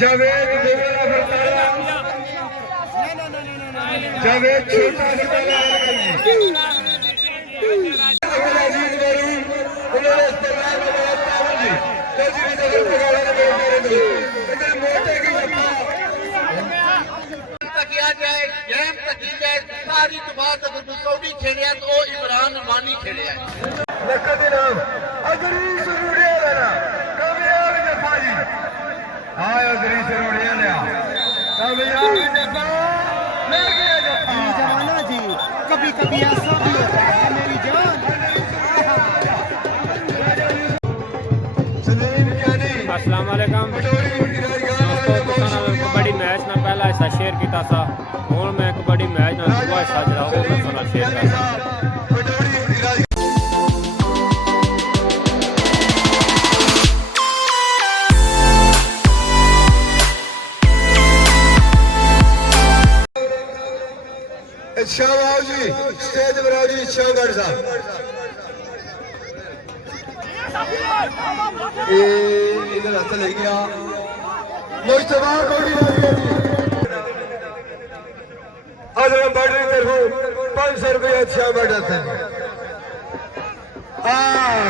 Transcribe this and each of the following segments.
जावेद जावेद छोटा किया जाए गेम तकी जाए सारी तो बात अगर मुसौडी खेलिया तो वो इमरान मानी खेलिया जी कभी कभी ऐसा भी होता है मेरी जान। अस्सलाम वालेकुम दोस्तों, कबड्डी मैच में पहला हिस्सा शेयर किया था। हूँ मैं कबड्डी मैच में दूसरा हिस्सा जरा वो मैं थोड़ा शेयर करता। शाहबाब जी स्टेज पर आओ जी। शाहगढ़ साहब इधर हाथ ले गया मुश्तबा कोड़ी हजरत बैटरी तरफों 500 रुपया शाहगढ़ था।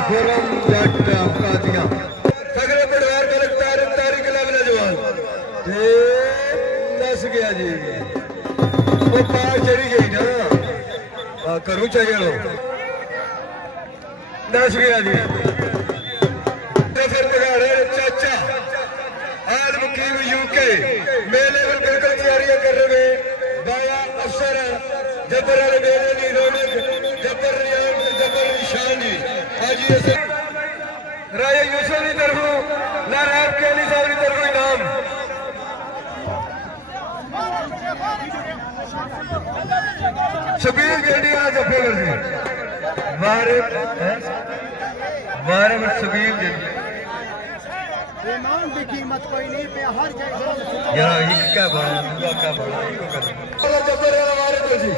खुरम जट आपका दिया सगरे परिवार का तारीख क्लब नौजवान दस गया जी। वो पार चढ़ी गई ना करूँ चाहिए दस गया जी। फिर चाचा आज मुकीम यूके मेले में बिल्कुल तैयारियां कर रहे हैं। बाया अफसर जबर वाले मेले की रौनक जबर रियान जबर निशान जी आज ये राजा यूसुफ की तरफों नारायण के अली साहब की तरफों इनाम शबीर गेडी आज अफेवर जी वारे में शबीर गेडी ईमान की कीमत कोई नहीं पे हर जगह यार ये क्या बड़ा क्या बड़ा इनको कर जबर हमारे को जी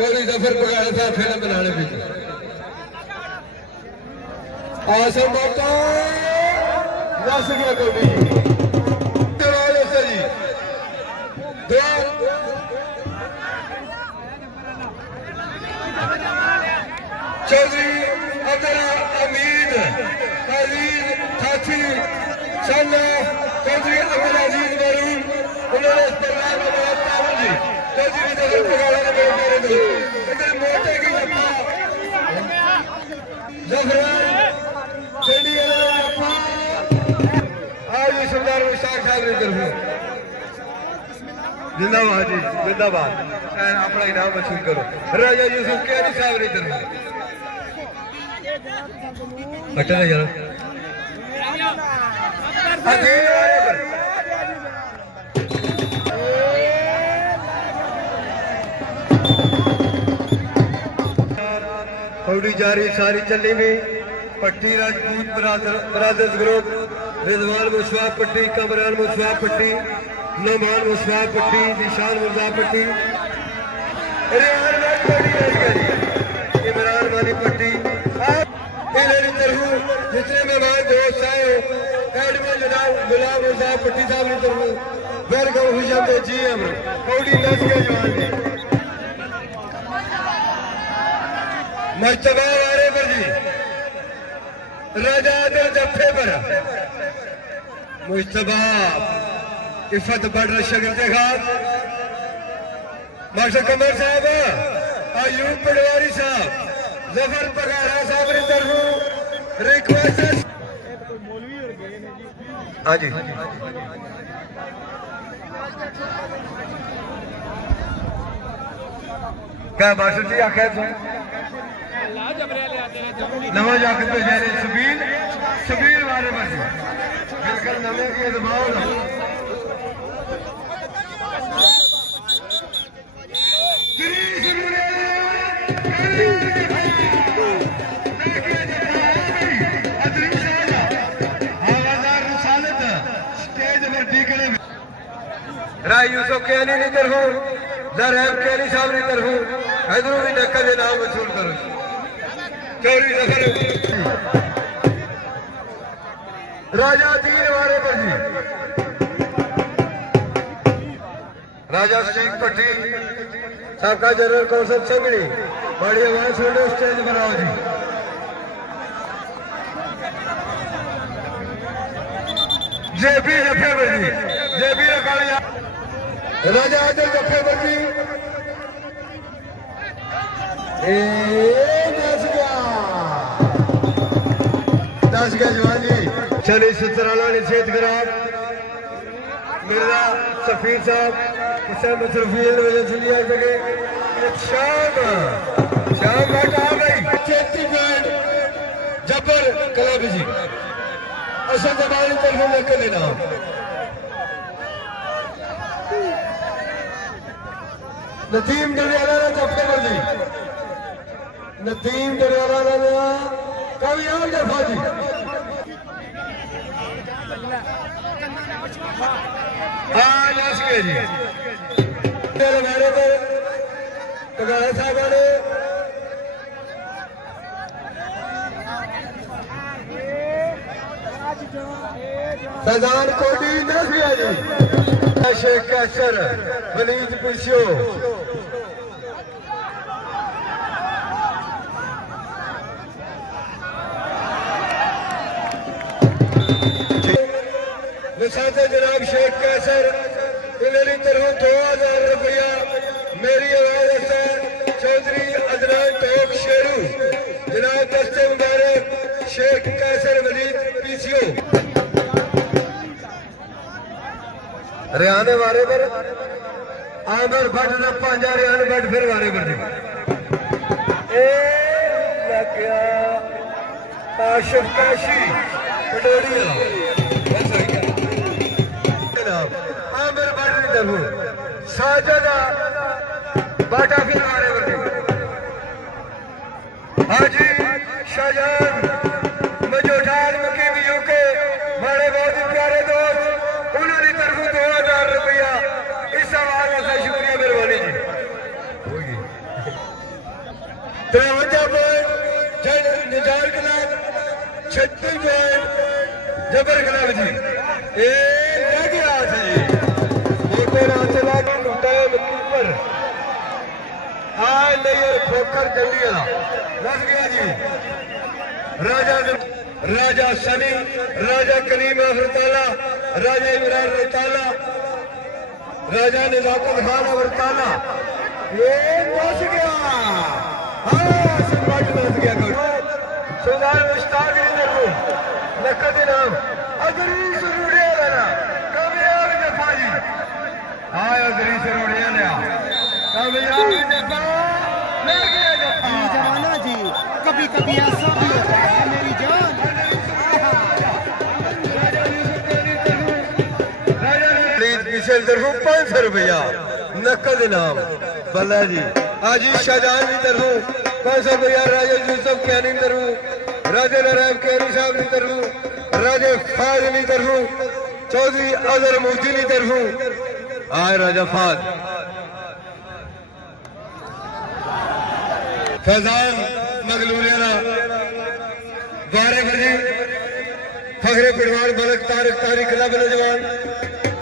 कोई जफर पकाया था फिल्म बनाने भी आसम बाटा दस गया कोई चलो से जी दो चौधरी अब्दुल्ला अमीद अजीज साथी शाना चौधरी अब्दुल अजीज मरून उन्होंने इस परिवार में बहुत ताबड़ जी चौधरी जगह पगाड़ा ने मेरे दो इतने मोटे की जप्पा जफरान चंडी जप्पा आज भी सरदार मुश्ताक साहब ने तरफ जिंदाबाद जी जिंदाबाद अपना इनाम वसूल करो। राजा यूसुफ कैदी साहब ने तरफ हटा यार कौड़ी जारी सारी चली में पट्टी राजपूत ब्रादर्स ग्रुप रिजवान मुशवाक पट्टी कमरान मुशवाक पट्टी नमान मुशवाक पट्टी निशान मुर्जा पट्टी इमरान वाली पट्टी जितने मेहमान दोस्त आए एडमिन जनाब गुलाम मुर्जा पट्टी साहब की तरफ वेलकम खुश आते जी हम कौड़ी दस के जवान जी मुश्तबा वारे पर जी राजा आदर जफे पर मुश्तबा इफत बढ़ शगल खास मास्टर कमर साहब अयूब पटवारी साहब जफर पगारा साहब की तरफ रिक्वेस्ट। हाँ जी क्या मास्टर जी आखे नवा जाकर तो जा रहे सबील वाले बस बिल्कुल नवे की दबाव राय यूसुफ के अली की तरफ जरैब के अली साहब की तरफ इधरों भी नक्का नाम वसूल करो चौरी जफर राजा तीन वारे पर जी राजा शेख भट्टी साका जनरल कौशल संगड़ी बड़ी आवाज सुन लो स्टेज पर आओ जी जेबी जफेबर जी जेबी रकालिया राजा आदिल जफेबर जी दस गया जवान जी चलिए सतराला निषेध खराब मिर्जा सफीर साहब किसान मसरूफियत वजह से लिया सके शाम शाम घाट आ गई 33 पॉइंट जबर कलाबी जी असद जबानी तरफ लेकर देना नदीम डरियाला ने जफेबर जी नदीम डरियाला ने कामयाब जफा जी जी मेरे पर टगाला साहब ने फैजान कोटी नसिया जी शेख कैसर वलीद पुछियो जनाब शेख कैसर मेरी तरफ 2000 रुपया मेरी आवाज से चौधरी अदनान टोक शेरू जनाब दस्ते मुबारक शेख कैसर वलीद पीसीओ रियाने वारे पर आमर भट्ट न पांजा रियाने भट्ट फिर वारे पर लग गया आशिफ काशी पटोरी आमिर भट्ट की तरफ साजदा बाटा फिर मारे बने हाजी शाहजान मजोठान मुकीम यूके हमारे बहुत ही प्यारे दोस्त उन्होंने तरफ 2000 रुपया इस आवाज का शुक्रिया मेहरबानी जी 53 पॉइंट निजाल क्लब 36 पॉइंट जबर क्लब जी खोखर गंडी लग गया जी राजा सनी राजा करीम अफरताला राजा इमरान रताला राजा निजाकुल खान अफरताला ये बच गया हाँ संभाट बच गया सुल्तान मुश्ताक नकद इनाम अदरी सुरूड़िया लेना कामयाब जफा जी हाँ अदरी सुरूड़िया लिया कामयाब जफा जमाना जी कभी कभी ऐसा भी होता है मेरी जान पीछे 500 रुपया नकद इनाम बल्ला जी आजी शाहजहान की तरफ 500 रुपया राजा यूसुफ कैनी तरफ राजा नारायण कैनी साहब की तरफ राजा फाज की तरफ चौधरी अजहर मोदी की तरफ आए राजा फाज फैजान मगलूरिया बारे बजे फखरे पिड़वान बलक तारिक तारिक क्लब नौजवान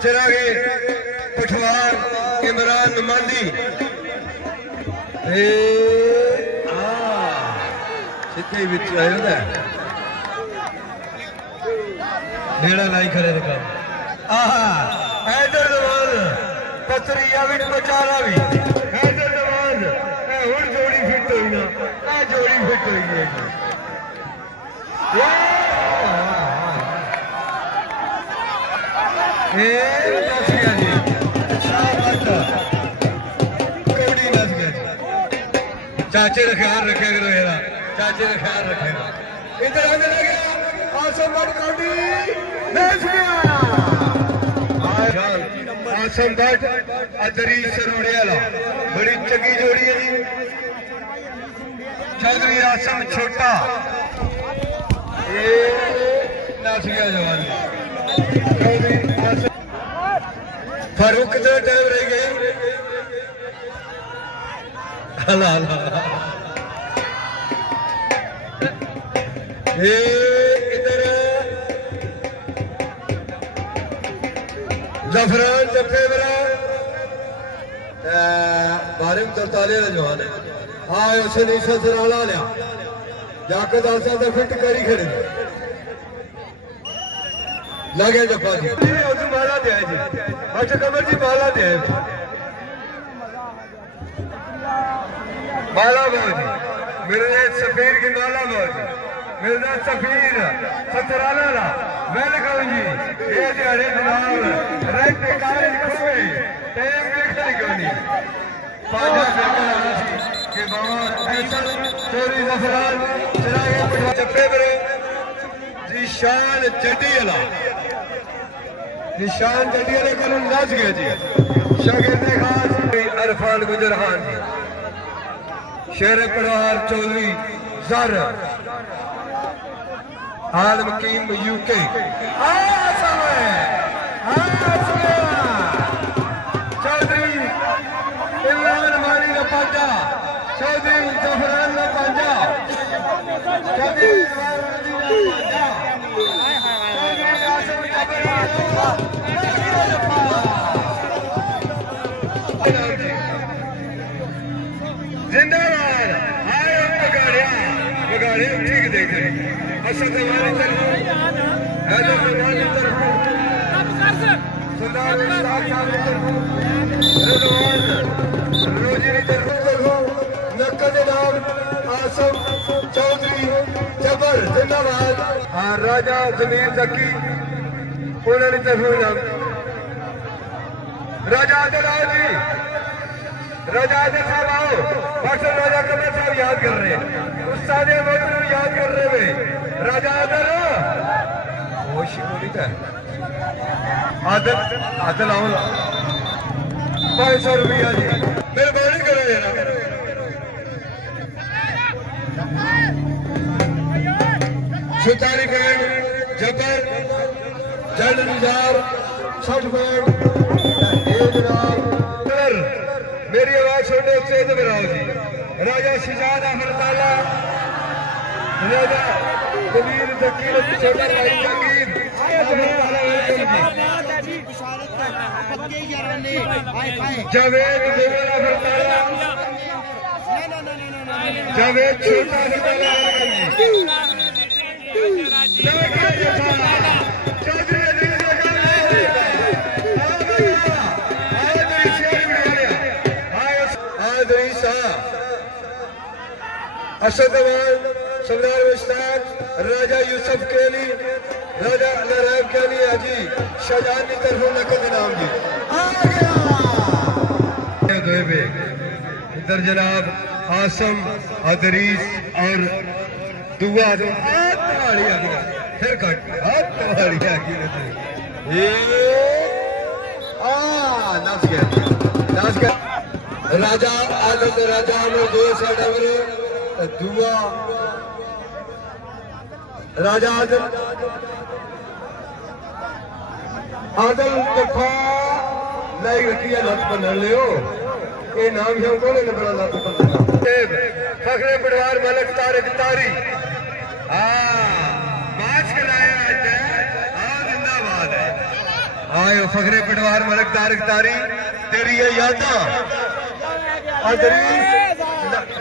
चिरागे पठवार इमरान नुमांदी सीधे बिच आया नेड़ा लाई खड़े रखा हैदर जवान पथरिया भी बचारा भी हैदर जवान हुण जोड़ी फिट हुई ना जोड़ी फिट हुई है चाचे का ख्याल रखे करो यार चाचे का ख्याल रखेगा इधर आने लगे आसम भट्ट कौड़ी बेच गया आसम भट्ट अदरी सरोड़ियाला बड़ी चंगी जोड़ी है जी चौधरी आसम छोटा ये नाच गया जवान चौधरी आसम फारूक कितना टाइम रह गए हला ये इधर जफरान जफे बरा बारे में 43 का जवान है हाँ उसे नीसा सराला लिया जाकर दासा तो फिट करी खड़े लगे जफा जी माला दिया जी अच्छा कमर जी माला दिया माला बहुत जी मेरे सफीर की माला बहुत जी मेरा सफीर सतराला ला मैं लिखाऊं जी ये दिहाड़े जनाब रैंक के कागज खोए टाइम देखने क्यों नहीं पाजा बेकार आना सी कि बाबा ऐसा चोरी जफरान चरागे पठा चप्पे बरे निशान जड्डी अला निशान जड्डी अला कल नाच गए जी शागिर्द खास अरफान गुजरहान जी शेर पड़वार चौधरी ज़र आल मकीम यूके चौधरी इमरान मानी का पांचा चौधरी जफरान का पांचा चौधरी जिंदाबाद आए बगाड़िया ठीक देख रहे असद हमारी तरफ हैदर हमारी तरफ सरदार मुश्ताक साहब की तरफ रिजवान रोजी की तरफ नक्का जनाब आसम चौधरी जबर जिंदाबाद राजा जमीर जकी उन्होंने तरफ राजा आदिल आओ जी राजा आदिल साहब आओ डॉक्टर राजा कमर साहब याद कर रहे हैं उस्ताद मोहम्मद याद कर रहे हैं राजा आदिल वो शिकोली का आदिल आदिल आओ 500 रुपया जी मेहरबानी करो यार सुतारी बैंड जबर जल निजार 60 बैंड मेरी आवाज छोटे स्टेज में रहो जी राजा शिजाद अहमद ताला राजा कबीर जकीर छोटा भाई जकीर जावेद देवर अहमद ताला जावेद छोटा अहमद ताला असद अमान सरदार मुश्ताक राजा यूसुफ केली राजा नारायण केली हाजी शाहजहान की तरफ नकद इनाम जी आ गया इधर जनाब आसम अदरीस और दुआ फिर कट राजा आदम राजा दो साइड दुआ राजा आदम आदम तफा लाई रखी है लत बन लियो ये नाम है कौन है बड़ा लत बन फखरे पटवार मलक तारिक तारी माच खिलाया जिंदाबाद है आयो फखरे पटवार मलक तारिक तारी तेरी ये यादा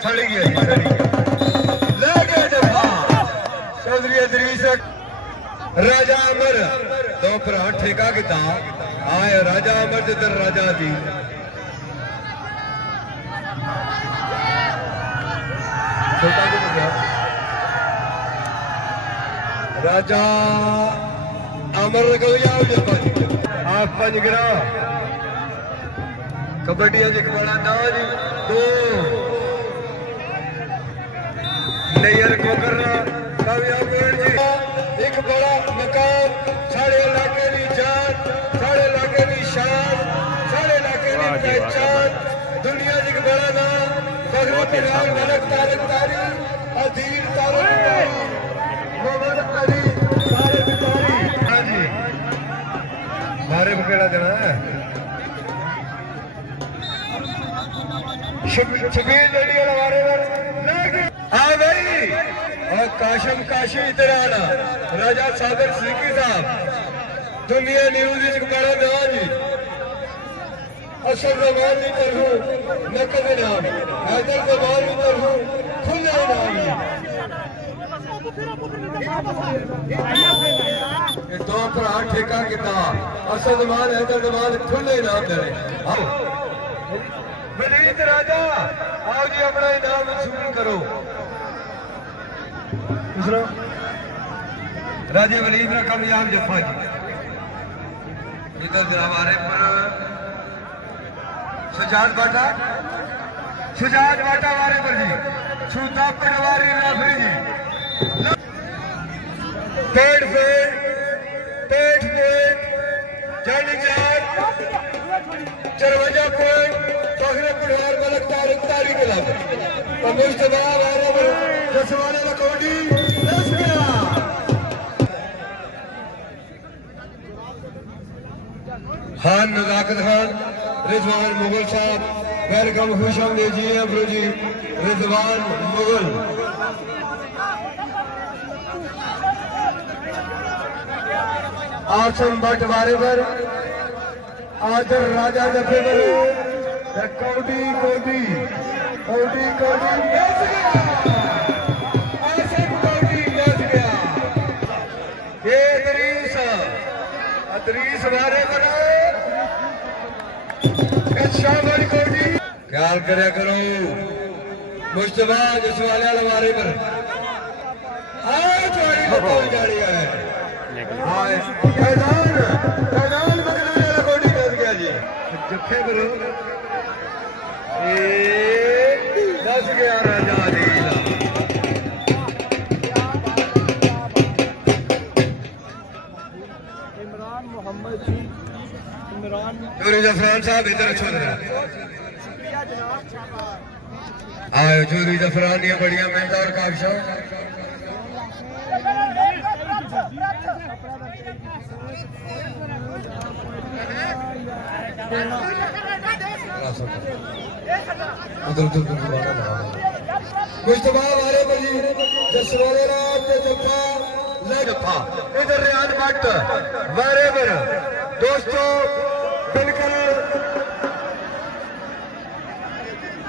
सड़ी गया चौधरी अदरीस राजा अमर दो भरा ठेका किता आए राजा अमर जिधर राजा दी राजा अमर आप पंजगरा कबड्डी एक बड़ा ना जी दो नैयर को करना कामयाब जी एक बड़ा मकाम साढ़े इलाके की जान साढ़े इलाके की शान साढ़े इलाके की पहचान दुनिया जी का बड़ा नाम फखरुद्दीन मलक तारिक तारी अदील तारिक मोहम्मद अली तारिक तारी हाँ जी मारे बकेड़ा देना है शबीर लड़ी वाला मारे हाँ भाई और काशम काशी इधर आना राजा सागर सिद्दीकी साहब दुनिया न्यूज़ बड़ा ना जी असद जमान की तरफों नकद इनाम, हैदर जमान की तरफों खुले इनाम। ये दो भरा ठेका किता, असद जमान हैदर जमान खुले इनाम दे रहे। आओ वलीद राजा, आओ जी अपना इनाम वसूल करो। दूसरा राजे वलीद का कामयाब जफा जी इधर दरबारे पर सुजात बाटा वारे पर जी छूता पटवारी राफरी जी पेट जानी चार 54 पॉइंट तोहरे पटवार का लगता तारीख लग और मुश्तबा वाले पर जसवाने का कोडी दस गया। खान नजाकत खान रिजवान मुगल साहब वेलकम खुश आमदीजिए अफरोजी रिजवान मुगल। आसम बंटवारे पर आदर राजा जफे पर कौडी कौडी कौडी कौडी बच गया। आसम कौडी बच गया। ये अदरीस वारे पर ख्याल करे करो मुश्तबा जसवाले वाले पर गाड़ी है कोटी कर गया जी जत्थे करो 10-11 चौधरी जफरान साहब इधर अच्छो आयो चौधरी जफरान दिया बढ़िया मेहनत और काबिशा मुश्तबा वाले पर जी जसवाले रात जफा जफा इधर रियान भट्ट वारे पर दोस्तों बिल्कुल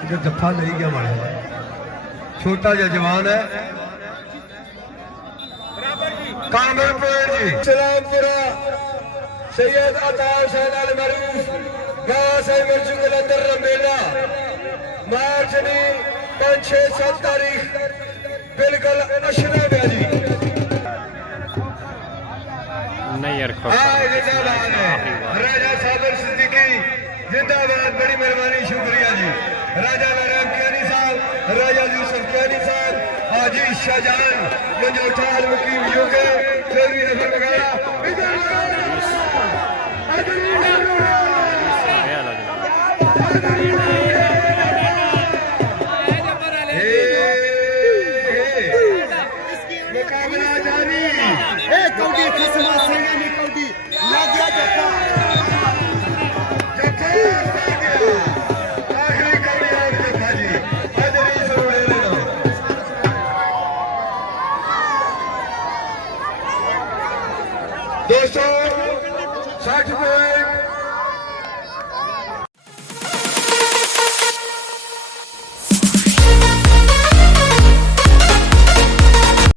जो जफा नहीं गया माड़ा छोटा जा जवान है कामरपुर जी सलामपुरा सैयद अतार हुसैन अल मरूफ के अंदर रमेला मार्च नहीं 5-6-7 तारीख बिल्कुल अशरा ब्याजी नहीं यार राजा साबर सिद्दीकी जिंदाबाद। बड़ी मेहरबानी शुक्रिया जी। राजा नारायण कियानी साहब, राजा यूसुफ कियानी साहब, हाजी शाहजहान मंजोठाल मुकीम यूके चौधरी नफर बगाड़ा मुकाबला जारी कौडी खसमा सेना में कौडी लग गया जफा आखिरी कामयाब जफा जी अदरी सरोड़े लेना। दोस्तों 60 पॉइंट